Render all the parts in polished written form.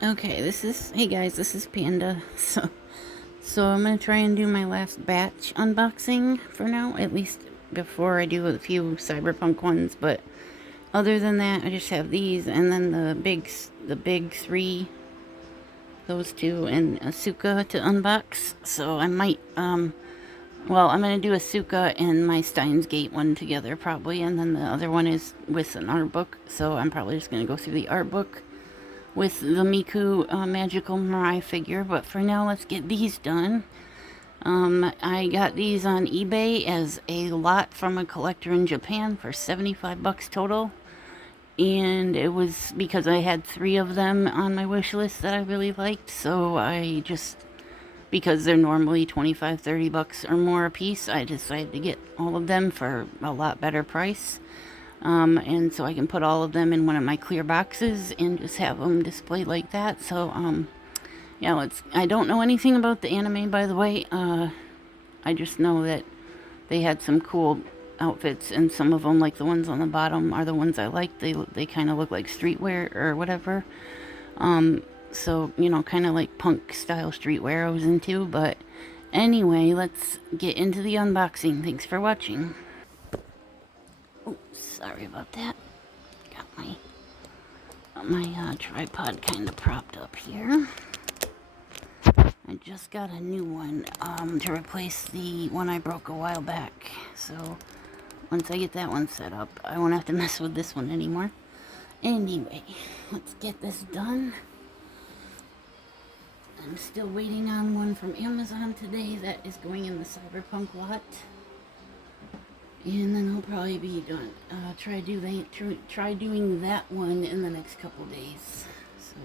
Okay, hey guys, this is Panda. So I'm gonna try and do my last batch unboxing for now, at least before I do a few cyberpunk ones. But other than that, I just have these, and then the big three, those two, and Asuka to unbox. So I might, well, I'm gonna do Asuka and my Steins Gate one together probably, and then the other one is with an art book. So I'm probably just gonna go through the art book with the Miku Magical Mirai figure, but for now, let's get these done. I got these on eBay as a lot from a collector in Japan for 75 bucks total, and it was because I had 3 of them on my wish list that I really liked, so I just, because they're normally 25, 30 bucks or more a piece, I decided to get all of them for a lot better price. And so I can put all of them in one of my clear boxes and just have them displayed like that. So, yeah, I don't know anything about the anime, by the way. I just know that they had some cool outfits, and some of them, like the ones on the bottom, are the ones I like. They kind of look like streetwear or whatever. So, kind of like punk style streetwear I was into. But anyway, let's get into the unboxing. Thanks for watching. Oh, sorry about that. Got my tripod kind of propped up here. I just got a new one to replace the one I broke a while back. So once I get that one set up, I won't have to mess with this one anymore. Anyway, let's get this done. I'm still waiting on one from Amazon today that is going in the Cyberpunk lot. And then I'll probably be done. Try doing that one in the next couple days. So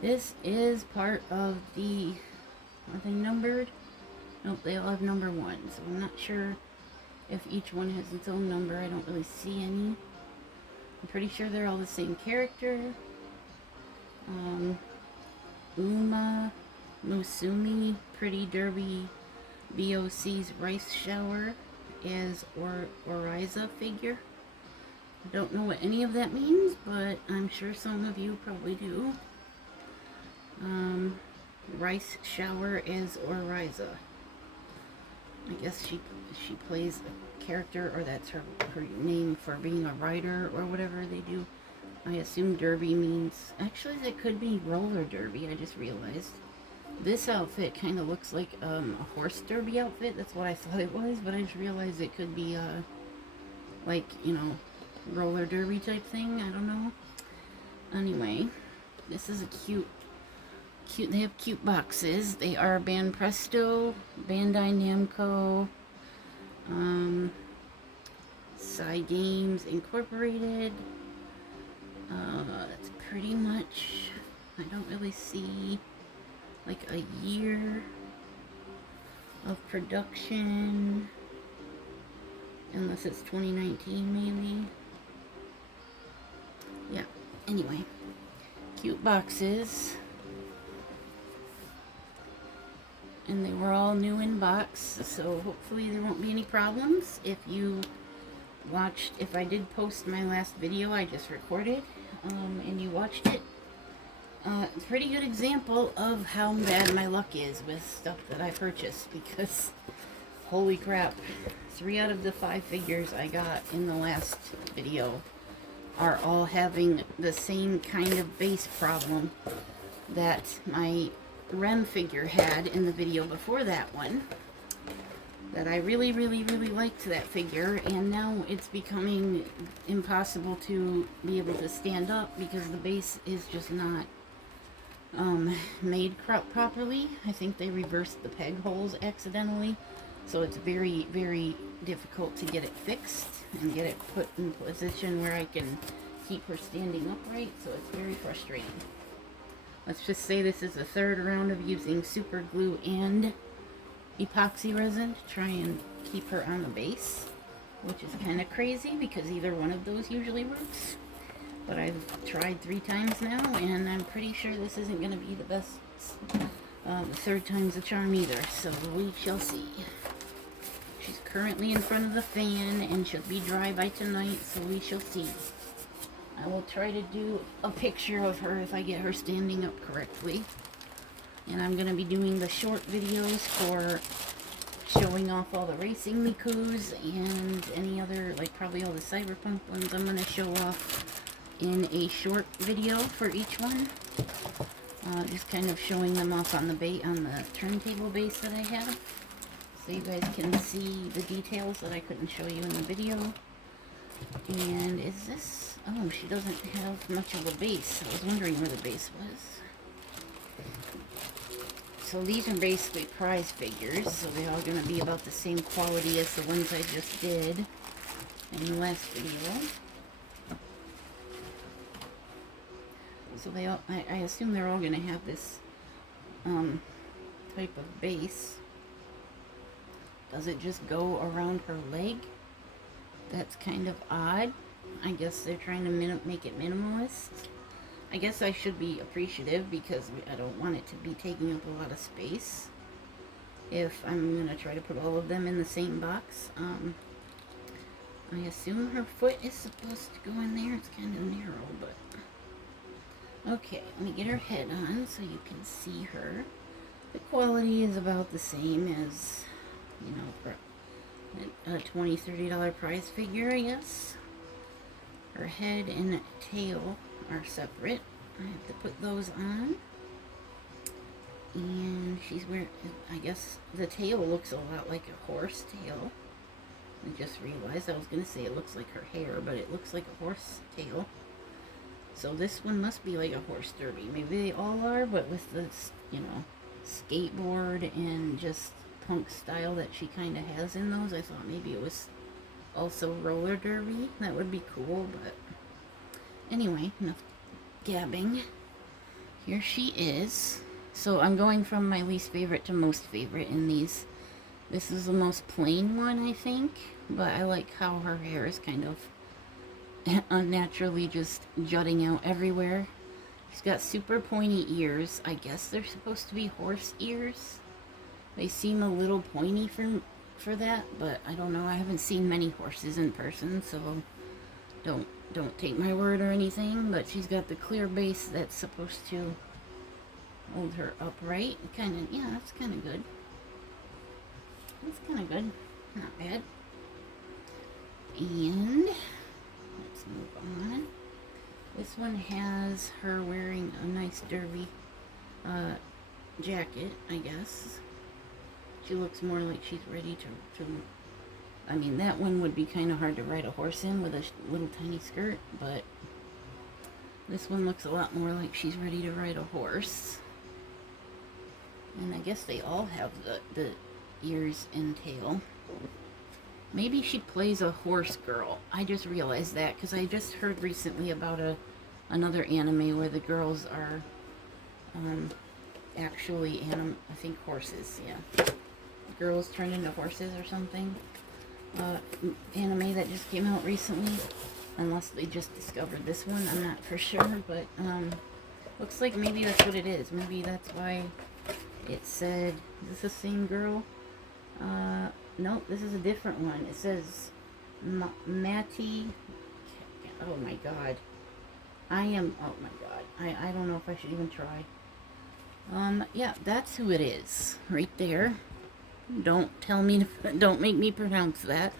this is part of the. Are they numbered? Nope, they all have number 1. So I'm not sure if each one has its own number. I don't really see any. I'm pretty sure they're all the same character. Uma Musume, Pretty Derby, BOC's Rice Shower as Oriza figure. I don't know what any of that means, but I'm sure some of you probably do. Rice Shower as Oriza. I guess she plays a character, or that's her name for being a rider or whatever they do. I assume derby means, actually that could be roller derby, I just realized. This outfit kind of looks like a horse derby outfit. That's what I thought it was, but I just realized it could be like, roller derby type thing. I don't know. Anyway, this is a cute. They have cute boxes. They are Banpresto, Bandai Namco, Games Incorporated. That's pretty much. I don't really see like a year of production, unless it's 2019 maybe. Yeah, anyway, cute boxes, and they were all new in box, so hopefully there won't be any problems. If I did post my last video I just recorded, and you watched it, it's a pretty good example of how bad my luck is with stuff that I purchased, because holy crap, 3 out of the 5 figures I got in the last video are all having the same kind of base problem that my Rem figure had in the video before that one. That I really, really, really liked that figure, and now it's becoming impossible to be able to stand up because the base is just not made properly. I think they reversed the peg holes accidentally, so it's very, very difficult to get it fixed and get it put in position where I can keep her standing upright, so it's very frustrating. Let's just say this is the 3rd round of using super glue and epoxy resin to try and keep her on the base, which is kind of crazy because either one of those usually works. But I've tried 3 times now, and I'm pretty sure this isn't going to be the best. The 3rd time's a charm either, so we shall see. She's currently in front of the fan, and she'll be dry by tonight, so we shall see. I will try to do a picture of her if I get her standing up correctly. And I'm going to be doing the short videos for showing off all the racing Mikus and any other, like probably all the cyberpunk ones I'm going to show off in a short video for each one. Just kind of showing them off on the turntable base that I have, so you guys can see the details that I couldn't show you in the video. And is this... oh, she doesn't have much of a base. I was wondering where the base was. So these are basically prize figures, so they're all going to be about the same quality as the ones I just did in the last video. So they all, I assume they're all going to have this type of base. Does it just go around her leg? That's kind of odd. I guess they're trying to make it minimalist. I guess I should be appreciative because I don't want it to be taking up a lot of space if I'm going to try to put all of them in the same box. I assume her foot is supposed to go in there. It's kind of narrow, but... okay, let me get her head on so you can see her. The quality is about the same as, you know, for a $20, $30 prize figure, I guess. Her head and tail are separate. I have to put those on. And she's wearing, I guess the tail looks a lot like a horse tail. I just realized I was going to say it looks like her hair, but it looks like a horse tail. So this one must be like a horse derby. Maybe they all are, but with this, you know, skateboard and just punk style that she kind of has in those, I thought maybe it was also roller derby. That would be cool, but anyway, enough gabbing. Here she is. So I'm going from my least favorite to most favorite in these. This is the most plain one, I think, but I like how her hair is kind of unnaturally just jutting out everywhere. She's got super pointy ears. I guess they're supposed to be horse ears. They seem a little pointy for that, but I don't know. I haven't seen many horses in person, so don't take my word or anything. But she's got the clear base that's supposed to hold her upright. Kind of, yeah, that's kind of good. That's kind of good. Not bad. And let's move on. This one has her wearing a nice derby jacket, I guess. She looks more like she's ready to I mean, that one would be kind of hard to ride a horse in with a little tiny skirt, but this one looks a lot more like she's ready to ride a horse. And I guess they all have the ears and tail. Maybe she plays a horse girl. I just realized that because I just heard recently about another anime where the girls are actually I think horses, yeah. Girls turned into horses or something. Anime that just came out recently. Unless they just discovered this one, I'm not for sure, but looks like maybe that's what it is. Maybe that's why it said, is this the same girl? Nope, this is a different one. It says Matty. Oh my god. Oh my god. I don't know if I should even try. Yeah, that's who it is. Right there. Don't make me pronounce that.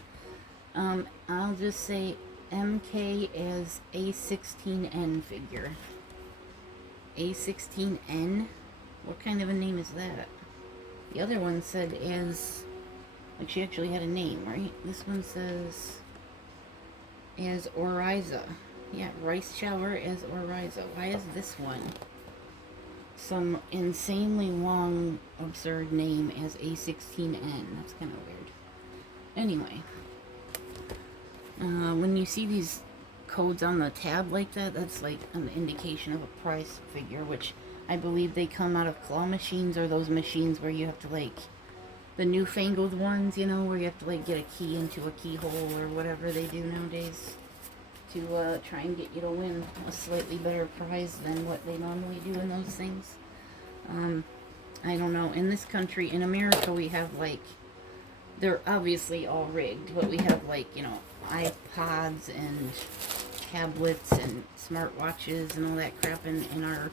I'll just say MK as A16N figure. A16N? What kind of a name is that? The other one said as, like she actually had a name, right? This one says as Oriza. Yeah, Rice Shower as Oriza. Why is this one some insanely long, absurd name as A16N? That's kind of weird. Anyway, when you see these codes on the tab like that, that's like an indication of a prize figure, which I believe they come out of claw machines, or those machines where you have to, like, the newfangled ones, you know, where you have to, like, get a key into a keyhole or whatever they do nowadays to try and get you to win a slightly better prize than what they normally do in those things. I don't know. In this country, in America, we have, like, they're obviously all rigged, but we have, like, you know, iPods and tablets and smartwatches and all that crap in our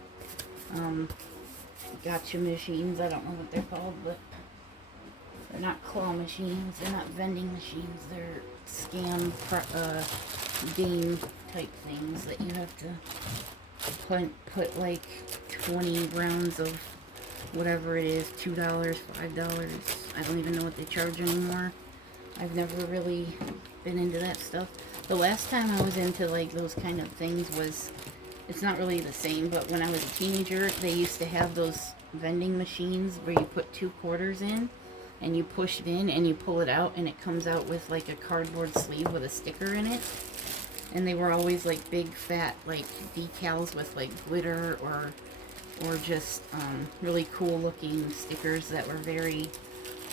gotcha machines. I don't know what they're called, but they're not claw machines. They're not vending machines. They're scam game type things that you have to put like 20 rounds of whatever it is, $2, $5. I don't even know what they charge anymore. I've never really been into that stuff. The last time I was into like those kind of things was, it's not really the same, but when I was a teenager, they used to have those vending machines where you put 2 quarters in and you push it in and you pull it out and it comes out with like a cardboard sleeve with a sticker in it. And they were always like big fat like decals with like glitter or just really cool looking stickers that were very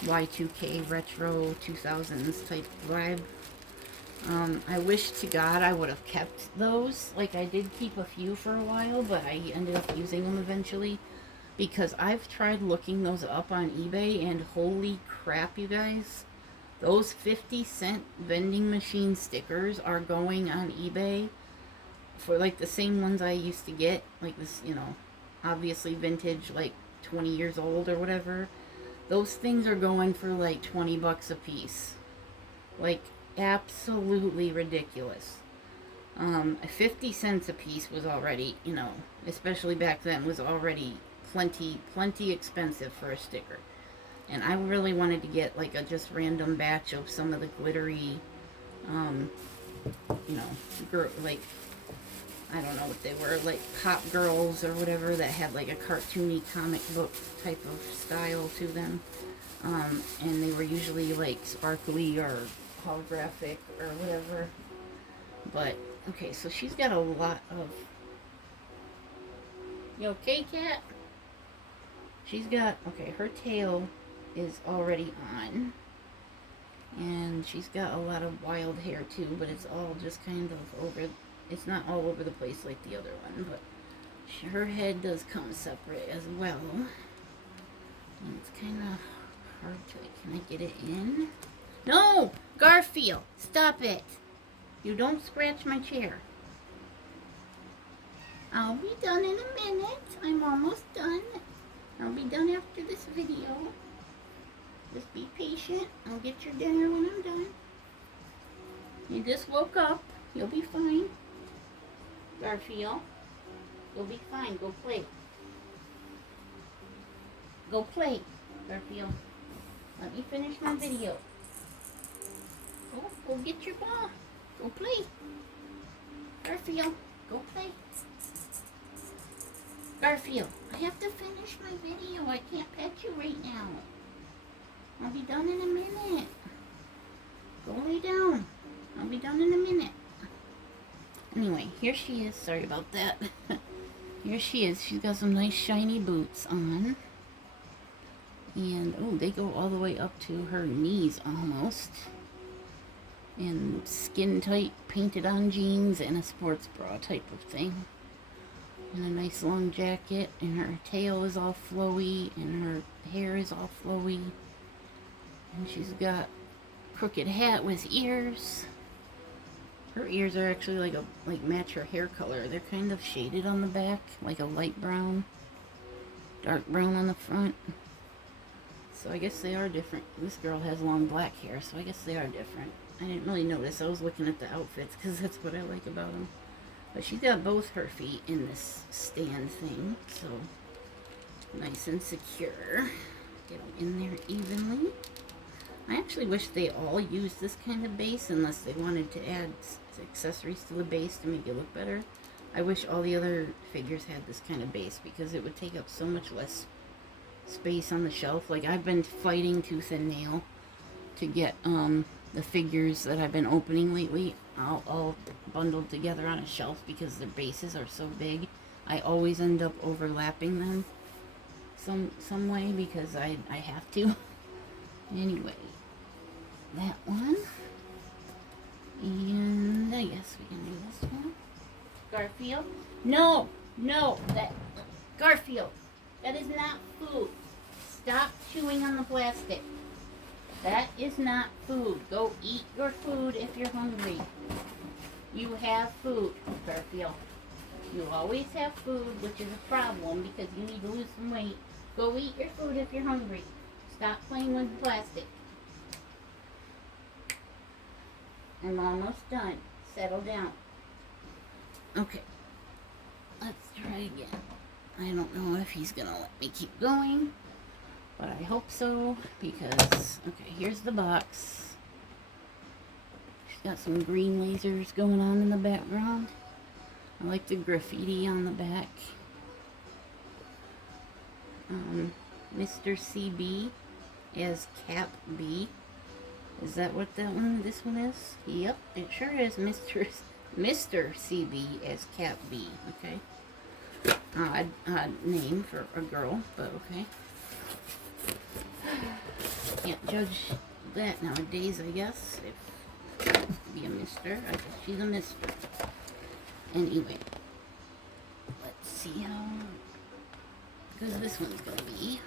Y2K retro 2000s type vibe. I wish to God I would have kept those. Like, I did keep a few for a while, but I ended up using them eventually because I've tried looking those up on eBay, and holy crap, you guys, those 50-cent vending machine stickers are going on eBay for like the same ones I used to get, like this, you know, obviously vintage, like 20 years old or whatever. Those things are going for like 20 bucks a piece. Like, absolutely ridiculous. 50 cents a piece was already, you know, especially back then, was already plenty expensive for a sticker. And I really wanted to get like a just random batch of some of the glittery, you know, like, I don't know what they were, like Pop Girls or whatever, that had like a cartoony comic book type of style to them. And they were usually like sparkly or holographic or whatever. But, okay, so she's got a lot of... You okay, cat? She's got... Okay, her tail is already on. And she's got a lot of wild hair too, but it's all just kind of over... It's not all over the place like the other one, but her head does come separate as well. And it's kind of hard to... Can I get it in? No! Garfield! Stop it! You don't scratch my chair. I'll be done in a minute. I'm almost done. I'll be done after this video. Just be patient. I'll get your dinner when I'm done. You just woke up. You'll be fine. Garfield, you'll be fine. Go play. Go play, Garfield. Let me finish my video. Go get your ball. Go play. Garfield, go play. Garfield, I have to finish my video. I can't pet you right now. I'll be done in a minute. Go lay down. I'll be done in a minute. Anyway, here she is. Sorry about that. Here she is. She's got some nice shiny boots on. And, oh, they go all the way up to her knees almost. And skin tight painted on jeans and a sports bra type of thing. And a nice long jacket. And her tail is all flowy. And her hair is all flowy. And she's got a crooked hat with ears. Her ears are actually like match her hair color. They're kind of shaded on the back, like a light brown, dark brown on the front. So I guess they are different. This girl has long black hair, so I guess they are different. I didn't really notice. I was looking at the outfits because that's what I like about them. But she's got both her feet in this stand thing, so nice and secure. Get them in there evenly. I actually wish they all used this kind of base unless they wanted to add accessories to the base to make it look better. I wish all the other figures had this kind of base because it would take up so much less space on the shelf. Like, I've been fighting tooth and nail to get the figures that I've been opening lately all bundled together on a shelf because their bases are so big. I always end up overlapping them some way because I have to. Anyway, that one. And I guess we can do this one. Garfield? No! That Garfield, that is not food. Stop chewing on the plastic. That is not food. Go eat your food if you're hungry. You have food, Garfield. You always have food, which is a problem because you need to lose some weight. Go eat your food if you're hungry. Stop playing with plastic. I'm almost done. Settle down. Okay. Let's try again. I don't know if he's gonna let me keep going, but I hope so because, okay, here's the box. She's got some green lasers going on in the background. I like the graffiti on the back. Mr. CB as Cap B. Is that what this one is? Yep, it sure is Mr. CB as Cap B. Okay. Odd name for a girl, but okay. Can't judge that nowadays, I guess. If it has to be a mister, I guess she's a mister. Anyway, let's see how good this one's gonna be.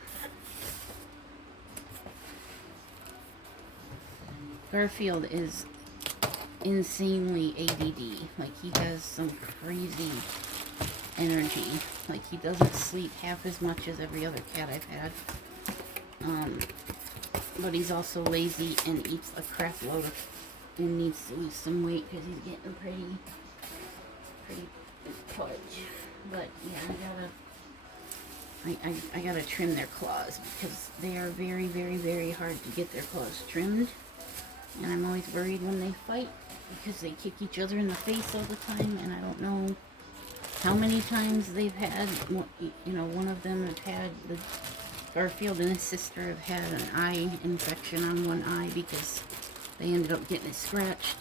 Garfield is insanely ADD. Like, he has some crazy energy. Like, he doesn't sleep half as much as every other cat I've had. But he's also lazy and eats a crap load and needs to lose some weight because he's getting pretty pudge. But yeah, I gotta trim their claws because they are very, very, very hard to get their claws trimmed. And I'm always worried when they fight because they kick each other in the face all the time, and I don't know how many times they've had, one of them have had, the Garfield and his sister have had an eye infection on one eye because they ended up getting it scratched.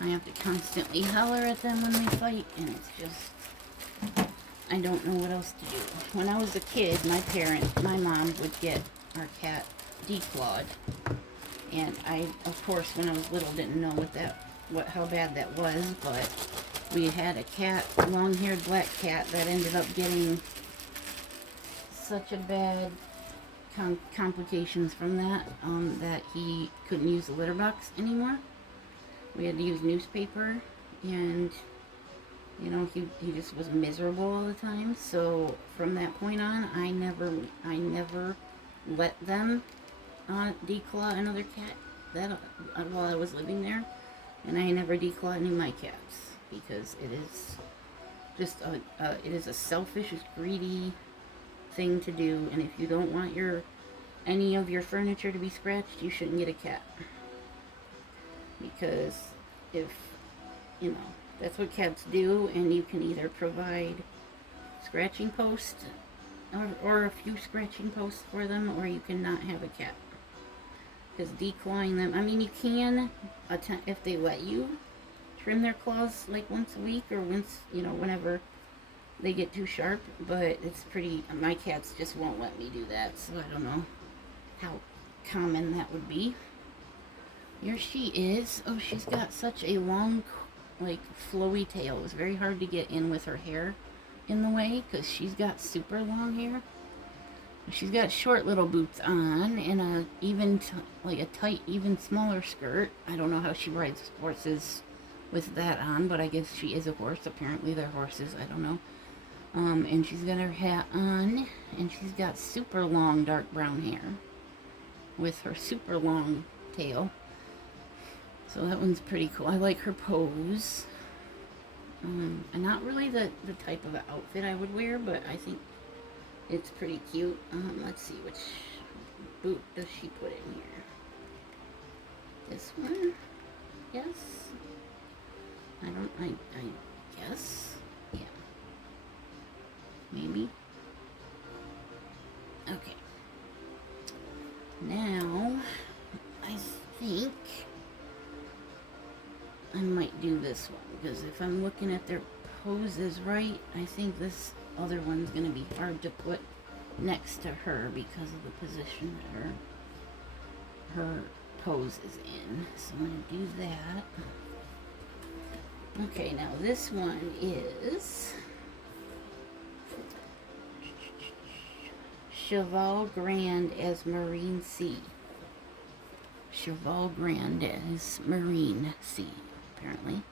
I have to constantly holler at them when they fight, and it's just, I don't know what else to do. When I was a kid, my mom would get our cat declawed. And I, of course, when I was little, didn't know how bad that was, but we had a cat, long-haired black cat, that ended up getting such a bad complications from that, that he couldn't use the litter box anymore. We had to use newspaper, and, he just was miserable all the time. So from that point on, I never let them declaw another cat while I was living there, and I never declaw any of my cats because it is just it is a selfish, greedy thing to do. And if you don't want any of your furniture to be scratched, you shouldn't get a cat, because if that's what cats do, and you can either provide scratching posts or a few scratching posts for them, or you cannot have a cat. Because declawing them, I mean, you can if they let you trim their claws like once a week or once, whenever they get too sharp, but it's my cats just won't let me do that, so I don't know how common that would be. Here she is. Oh, she's got such a long, like, flowy tail. It was very hard to get in with her hair in the way because she's got super long hair. She's got short little boots on and a tight, even smaller skirt. I don't know how she rides horses with that on, but I guess she is a horse. Apparently they're horses. I don't know. And she's got her hat on, and she's got super long dark brown hair with her super long tail. So that one's pretty cool. I like her pose. And not really the type of outfit I would wear, but I think it's pretty cute. Let's see, which boot does she put in here? This one? Yes? I guess? Yeah. Maybe? Okay. Now, I think I might do this one, because if I'm looking at their poses right, I think this other one's going to be hard to put next to her because of the position that her pose is in. So I'm going to do that. Okay, now this one is Cheval Grand as Marine Sea. Cheval Grand as Marine Sea, apparently.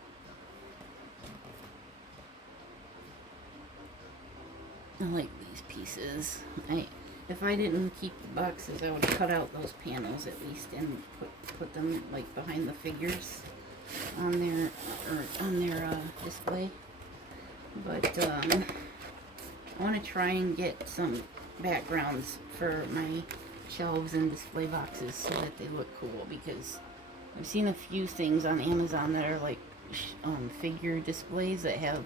I like these pieces. If I didn't keep the boxes, I would cut out those panels at least and put them like behind the figures on their display. But I want to try and get some backgrounds for my shelves and display boxes so that they look cool, because I've seen a few things on Amazon that are like figure displays that have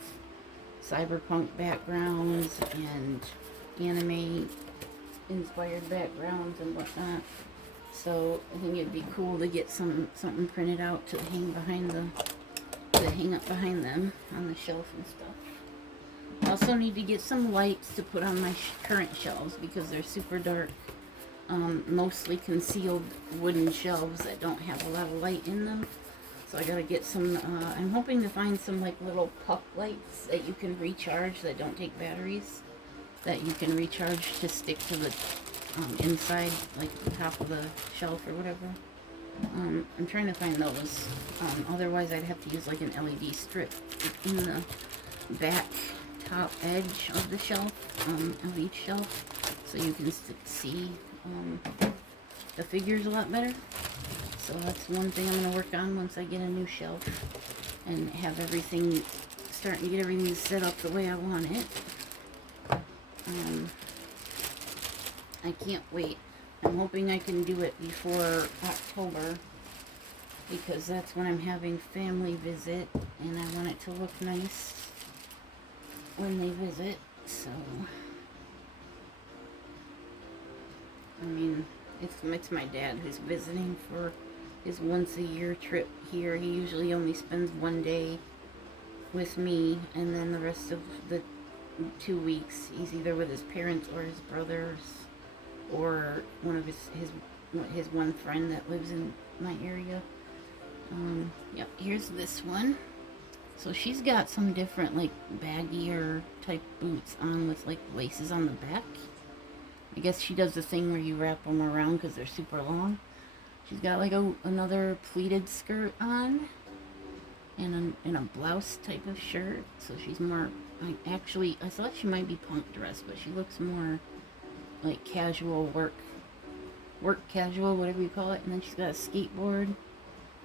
cyberpunk backgrounds and anime inspired backgrounds and whatnot. So I think it'd be cool to get something printed out to hang up behind them on the shelf and stuff. I also need to get some lights to put on my current shelves because they're super dark. Mostly concealed wooden shelves that don't have a lot of light in them. So I gotta get some, I'm hoping to find some like little puck lights that you can recharge that don't take batteries, that you can recharge to stick to the inside, like the top of the shelf or whatever. I'm trying to find those. Otherwise I'd have to use like an LED strip in the back top edge of the shelf, of each shelf, so you can see the figures a lot better. So that's one thing I'm going to work on once I get a new shelf and have everything, starting to get everything set up the way I want it. I can't wait. I'm hoping I can do it before October, because that's when I'm having family visit and I want it to look nice when they visit. So I mean, it's my dad who's visiting for his once a year trip here. He usually only spends one day with me, and then the rest of the 2 weeks he's either with his parents or his brothers or one of his one friend that lives in my area. Yep, here's this one. So she's got some different like baggier type boots on with like laces on the back. I guess she does the thing where you wrap them around because they're super long. She's got like another pleated skirt on and a blouse type of shirt. So she's more, I thought she might be punk dress, but she looks more like casual work casual, whatever you call it. And then she's got a skateboard,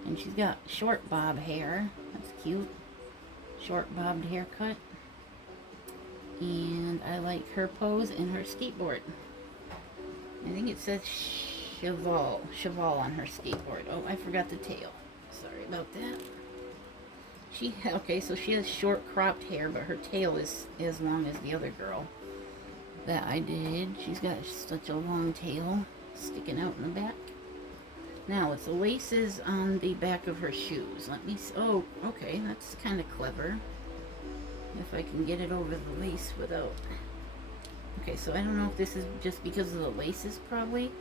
and she's got short bob hair. That's cute. Short bobbed haircut. And I like her pose and her skateboard. I think it says cheval on her skateboard. Oh, I forgot the tail. Sorry about that. Okay, so she has short cropped hair, but her tail is as long as the other girl that I did. She's got such a long tail sticking out in the back. Now, it's the laces on the back of her shoes. Let me see. Oh, okay, that's kind of clever. If I can get it over the lace without... Okay, so I don't know if this is just because of the laces, probably.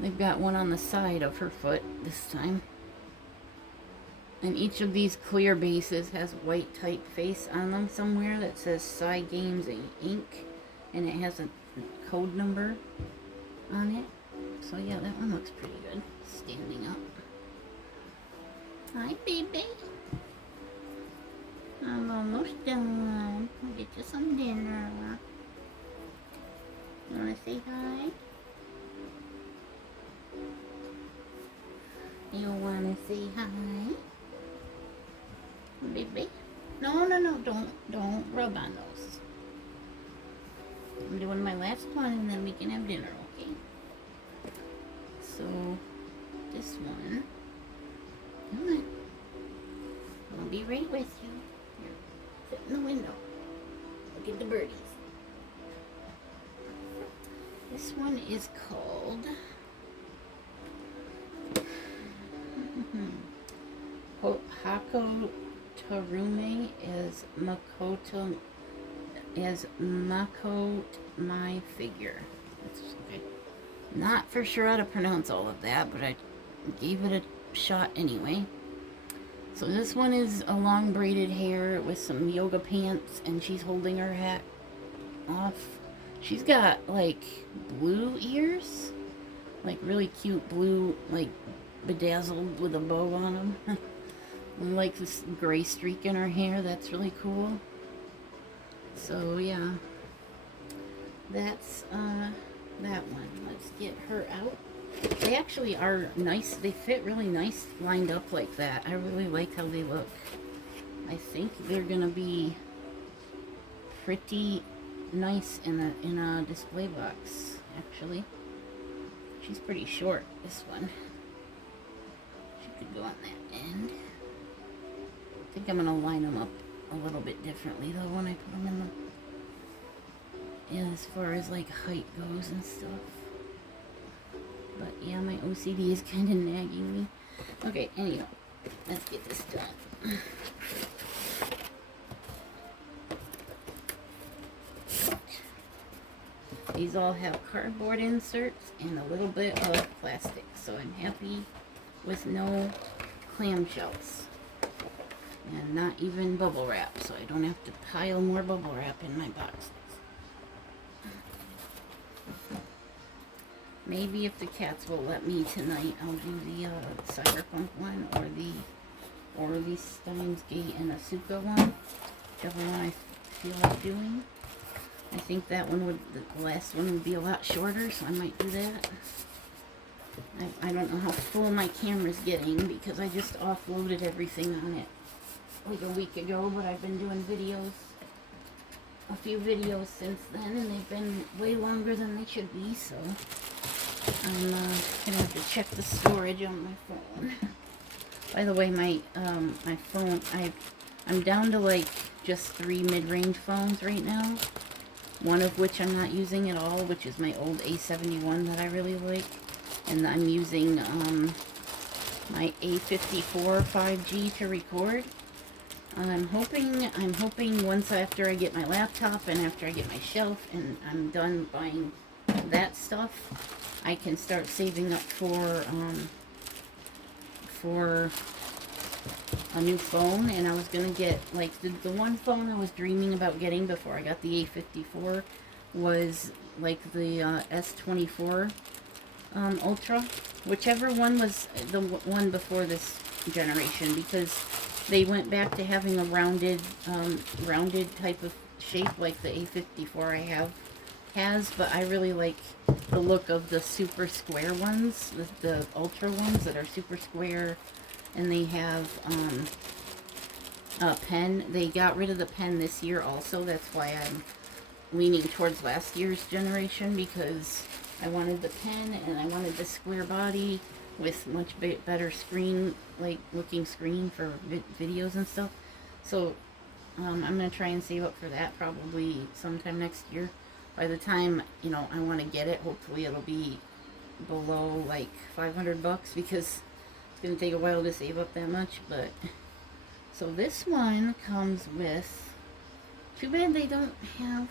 They've got one on the side of her foot this time. And each of these clear bases has white typeface on them somewhere that says Psy Games Inc. And it has a code number on it. So yeah, that one looks pretty good. Standing up. Hi, baby. I'm almost done. I'll get you some dinner. You wanna say hi? You wanna say hi? Baby? No, don't rub on those. I'm doing my last one and then we can have dinner, okay? So, this one. Come on. I'll be right with you. Here, sit in the window. Look at the birdies. This one is called Hako Tarume as Mako My Figure. That's okay. Not for sure how to pronounce all of that, but I gave it a shot anyway. So this one is a long braided hair with some yoga pants, and she's holding her hat off. She's got like blue ears, like really cute blue, like bedazzled with a bow on them. And like this gray streak in her hair, that's really cool. So yeah, that's that one. Let's get her out. They actually are nice. They fit really nice lined up like that. I really like how they look. I think they're gonna be pretty nice in a display box. Actually, she's pretty short. This one. She could go on that end. I think I'm gonna line them up a little bit differently though when I put them in the. Yeah, as far as like height goes and stuff. But yeah, my OCD is kind of nagging me. Okay, anyhow, let's get this done. These all have cardboard inserts and a little bit of plastic, so I'm happy with no clamshells. And not even bubble wrap, so I don't have to pile more bubble wrap in my boxes. Maybe if the cats will let me tonight, I'll do the Cyberpunk one or the Steins Gate and Asuka one, whichever one I feel like doing. I think that one would, the last one would be a lot shorter, so I might do that. I don't know how full my camera's getting because I just offloaded everything on it like a week ago, but I've been doing videos, a few videos since then, and they've been way longer than they should be, so I'm gonna have to check the storage on my phone. By the way, my my phone, I'm down to like just 3 mid-range phones right now. One of which I'm not using at all, which is my old A71 that I really like, and I'm using my A54 5G to record. I'm hoping once after I get my laptop and after I get my shelf and I'm done buying that stuff, I can start saving up for a new phone. And I was gonna get like the one phone I was dreaming about getting before I got the A54 was like the S24 Ultra, whichever one was the one before this generation, because they went back to having a rounded type of shape like the A54 has, but I really like the look of the super square ones, the Ultra ones that are super square, and they have a pen. They got rid of the pen this year also. That's why I'm leaning towards last year's generation, because I wanted the pen and I wanted the square body with much better screen, like looking screen for videos and stuff. So I'm gonna try and save up for that probably sometime next year. By the time, you know, I want to get it, hopefully it'll be below like 500 bucks, because it's gonna take a while to save up that much. But so this one comes with, too bad they don't have,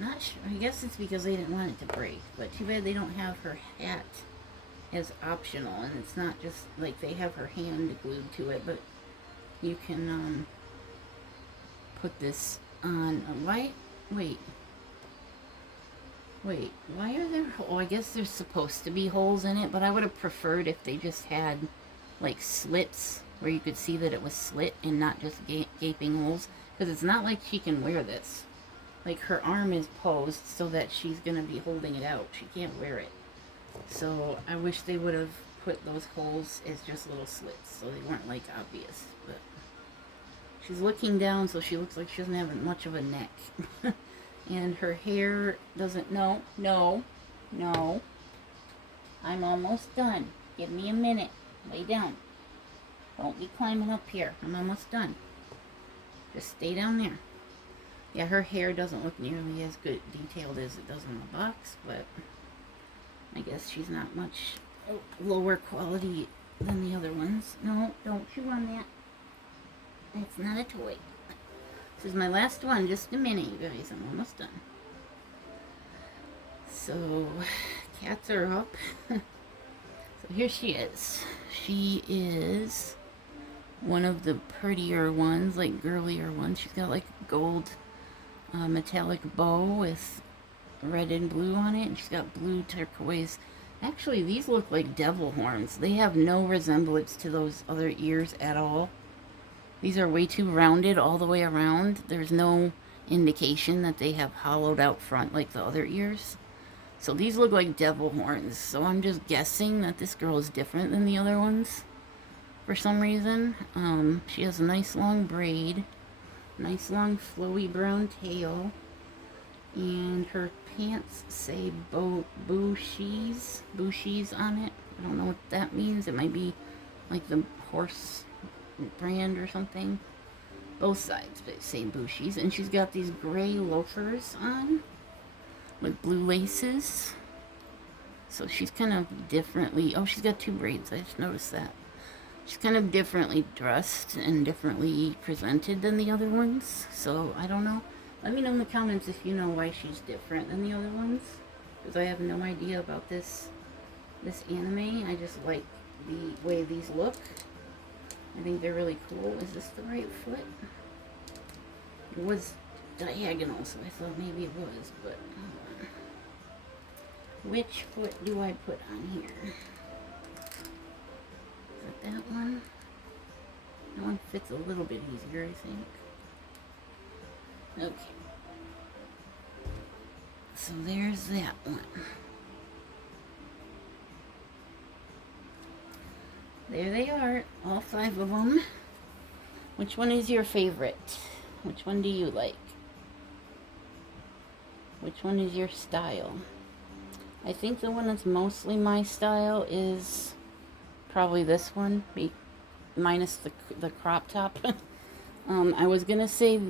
not sure, I guess it's because they didn't want it to break, but too bad they don't have her hat as optional, and it's not just like they have her hand glued to it, but you can put this on. Why are there, oh, I guess there's supposed to be holes in it, but I would have preferred if they just had like slits where you could see that it was slit and not just gaping holes, because it's not like she can wear this. Like, her arm is posed so that she's gonna be holding it out. She can't wear it. So I wish they would have put those holes as just little slits so they weren't like obvious. But she's looking down, so she looks like she doesn't have much of a neck. And her hair doesn't, no. I'm almost done. Give me a minute. Lay down. Don't be climbing up here. I'm almost done. Just stay down there. Yeah, her hair doesn't look nearly as good detailed as it does in the box, but I guess she's not much lower quality than the other ones. No, don't chew on that. That's not a toy. This is my last one. Just a minute, you guys. I'm almost done. So, cats are up. So here she is. She is one of the prettier ones, like girlier ones. She's got like gold metallic bow with red and blue on it, and she's got blue turquoise. Actually, these look like devil horns. They have no resemblance to those other ears at all. These are way too rounded all the way around. There's no indication that they have hollowed out front like the other ears. So these look like devil horns. So I'm just guessing that this girl is different than the other ones for some reason. She has a nice long braid, nice long flowy brown tail, and her pants say bushies on it. I don't know what that means. It might be like the horse brand or something. Both sides say bushies, and she's got these gray loafers on with blue laces. So she's kind of differently. Oh, she's got two braids. I just noticed that. She's kind of differently dressed and differently presented than the other ones. So I don't know. Let me know in the comments if you know why she's different than the other ones, because I have no idea about this anime. I just like the way these look. I think they're really cool. Is this the right foot? It was diagonal, so I thought maybe it was, but hold on. Which foot do I put on here? Is it that one? That one fits a little bit easier, I think. Okay. So there's that one. There they are, all 5 of them. Which one is your favorite? Which one do you like? Which one is your style? I think the one that's mostly my style is probably this one, minus the crop top. I was gonna say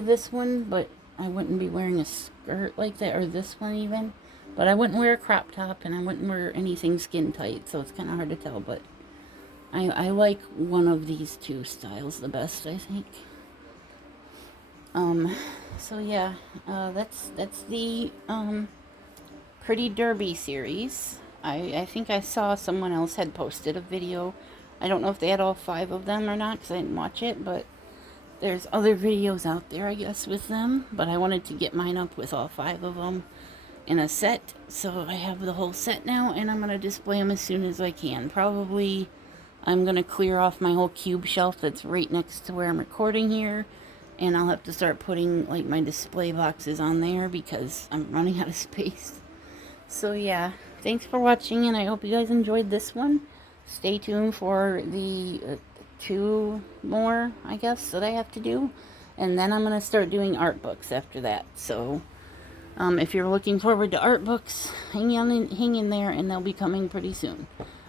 this one, but I wouldn't be wearing a skirt like that, or this one even. But I wouldn't wear a crop top, and I wouldn't wear anything skin tight, so it's kind of hard to tell. But I like one of these two styles the best, I think. So yeah, that's the Pretty Derby series. I think I saw someone else had posted a video. I don't know if they had all 5 of them or not, because I didn't watch it, but there's other videos out there, I guess, with them. But I wanted to get mine up with all 5 of them in a set, so I have the whole set now, and I'm going to display them as soon as I can. Probably I'm going to clear off my whole cube shelf that's right next to where I'm recording here, and I'll have to start putting like my display boxes on there because I'm running out of space. So yeah, thanks for watching, and I hope you guys enjoyed this one. Stay tuned for the 2 more, I guess, that I have to do, and then I'm going to start doing art books after that. So if you're looking forward to art books, hang in there, and they'll be coming pretty soon.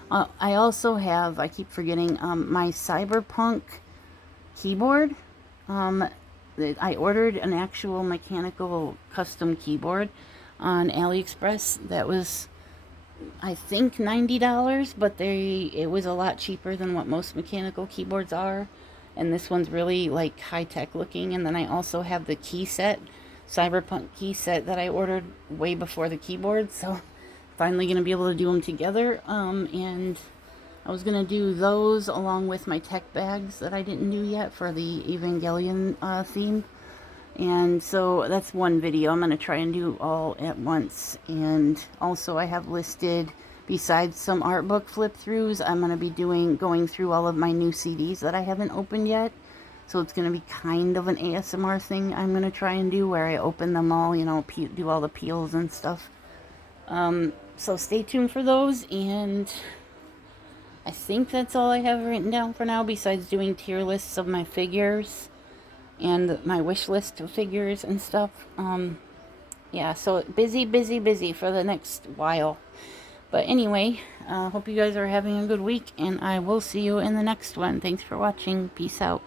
I also have, I keep forgetting, my Cyberpunk keyboard. I ordered an actual mechanical custom keyboard on AliExpress. That was, I think, $90, but it was a lot cheaper than what most mechanical keyboards are. And this one's really like high-tech looking. And then I also have the key set, Cyberpunk key set, that I ordered way before the keyboard. So finally going to be able to do them together. And I was going to do those along with my tech bags that I didn't do yet for the Evangelion theme. And so that's one video I'm going to try and do all at once. And also I have listed, besides some art book flip-throughs, I'm going to be going through all of my new CDs that I haven't opened yet. So it's going to be kind of an ASMR thing I'm going to try and do, where I open them all, you know, do all the peels and stuff. So stay tuned for those, and I think that's all I have written down for now, besides doing tier lists of my figures and my wish list of figures and stuff. Yeah, so busy for the next while. But anyway, hope you guys are having a good week, and I will see you in the next one. Thanks for watching. Peace out.